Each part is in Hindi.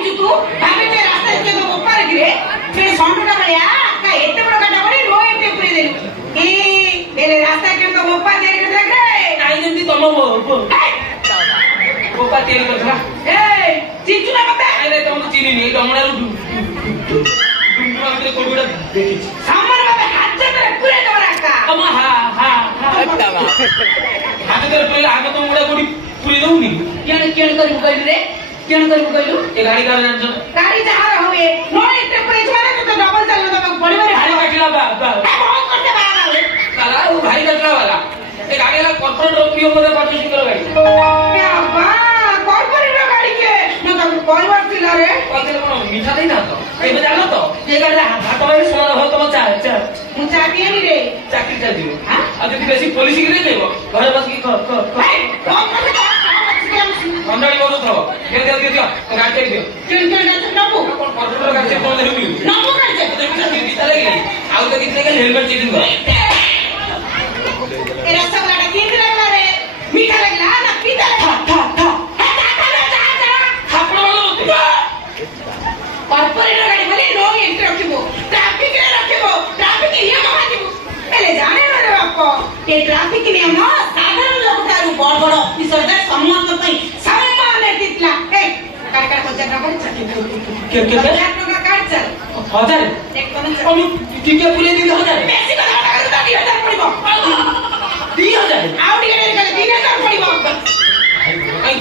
भाभी तू भाभी के रास्ते से तो ऊपर गिरे फिर सोंटुटा भलिया का एते बड़ गाटा बने नो एते पुरी दे ए मेरे रास्ते के तो ऊपर दे के देख रे काई जंती तम ऊपर तेल करथला ए चिचू ना मते अरे तुमको चिनी नहीं डमणा डुंगरा भीतर कोडुडा देखि सामर बाबा हाथ से तेरे पूरे डरा का अम हा हाथ तेरे पहले आगे तो मुड़ा कोडी पूरी दउनी केन करी कहलु रे केन करी कहलु ए गाड़ी का जान गाड़ी जहां होवे नो एते पुरी माने तो डबल चल तो बड़ी बड़ी गाड़ी काटला बा बहुत करते बाबा साला वो भाई कटला वाला ए गाड़ी वाला कॉर्पोरेट रोकियो मते पार्टी करो गाड़ी क्या बा कॉर्पोरेट गाड़ी के न तो परिवार थिला रे कॉल कोन मीठा देई ना तो ए बजालो तो ए गाड़ी हाथ में सोना हो तो चा मु चाहती है रे चाकरी कर दियो हां अब यदि बेसी पुलिस की नहीं देबो घर बस की मंडली बोलो तो दियो गाड़ी दियो केन गाड़ी नबो कौन कॉर्पोरेट गाड़ी से कौन देबी नबो गाड़ी तो बीता लगे आउ तो कितने का हेलमेट चेकिंग कर ए रसगुल्ला केन लगला रे मीठा लगला ना पीता था खापड़ वाला होते कॉर्पोरेट गाड़ी भले नो एंट्री रखिबो ट्रैफिक रे रखिबो ट्रैफिक नियम मानिबो एले जाने ना रे बापा ए ट्रैफिक नियम साधारण लोक तारू बड़ बड़ ऑफिसर दे सम्मान पई सम्मान तितला ए काट को जगह पर चकी के का काट चल हजार एक कोन हम टिके पुले दी हजार बेसी কথা कर 2000 पड़िबो 3000 आउडी रे गले 3000 पड़िबो आई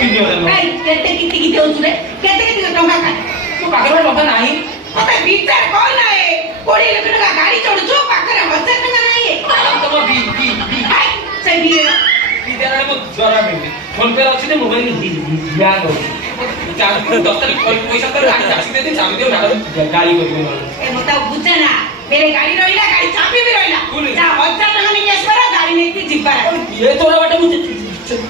3000 ए केते किति देउछु रे केते टंका का तो पाखरे टंका नाही अबे विचार कोन नाए कोडी लेबिन का गाड़ी चढुछु पाखरे 1000 टंका नाही तम बी हाय सही देना मो जरा में फोन पे अछि ने मोबाइल हिया गो चार 10 तारीख पैसा कर आसी दे चाबी दे गाड़ी को ए मता बुझे ना मेरे गाड़ी रहिला गाड़ी चाबी भी रहिला जा 1000 टंका नहीं एसरा गाड़ी नहीं की जिब्बा ये तोरा बाटे मुझे चल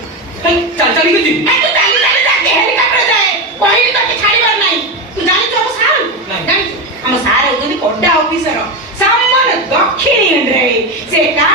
चल के जी ए तू चाली चाली जाके हेलीकॉप्टर जाए कोई तो छाड़ीबार नहीं तू जानी तो साल नहीं हम सारे होतनी कोड्डा ऑफिसर सम्मान दक्षिणी रे से का